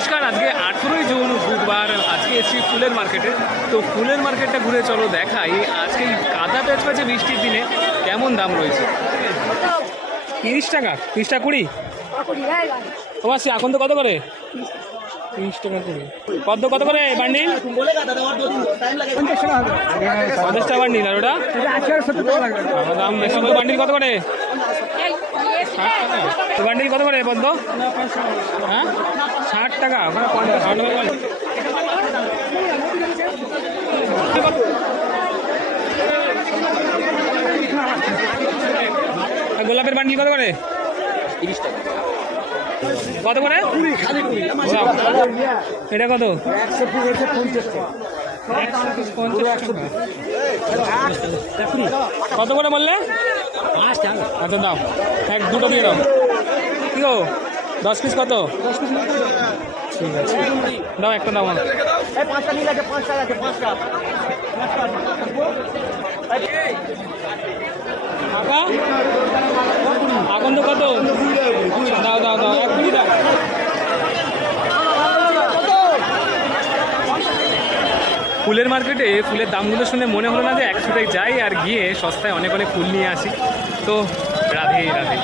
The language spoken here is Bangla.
নমস্কার, আজকে 18ই জুন বুধবার। আজকে এসেছি ফুলের মার্কেটে। তো ফুলের মার্কেটটা ঘুরে চলো দেখাই আজকে এই কাদা প্যাচপ্যাচে বৃষ্টির দিনে কেমন দাম রয়েছে। 30 টাকা, 30 টাকা 20। ও আচ্ছা, এখন তো কত করে? 30 টাকা 20। পদ্ম কত করে বান্ডিল? 50 টাকা বান্ডিল। আর ওটা দাম বেশি। বান্ডিল কত করে? তো বান্ডিল কত করে পদ্ম? হ্যাঁ 60 টাকা। গোলাপের বান্ডিল কত করে? 30 টাকা। কত করে? এটা কত? কত করে বললে? আচ্ছা দাও, এক দুটো দিয়ে দাও। কি গো 10 পিস কত? ঠিক আছে দাও, একটা দাও। এখন তো কত? দাও দাও দাও, এক দুই দাও। ফুলের মার্কেটে ফুলের দামগুলো শুনে মনে হলো না যে 100টায় যাই আর গিয়ে সস্তায় অনেক অনেক ফুল নিয়ে আসি। তো রাধে রাধে।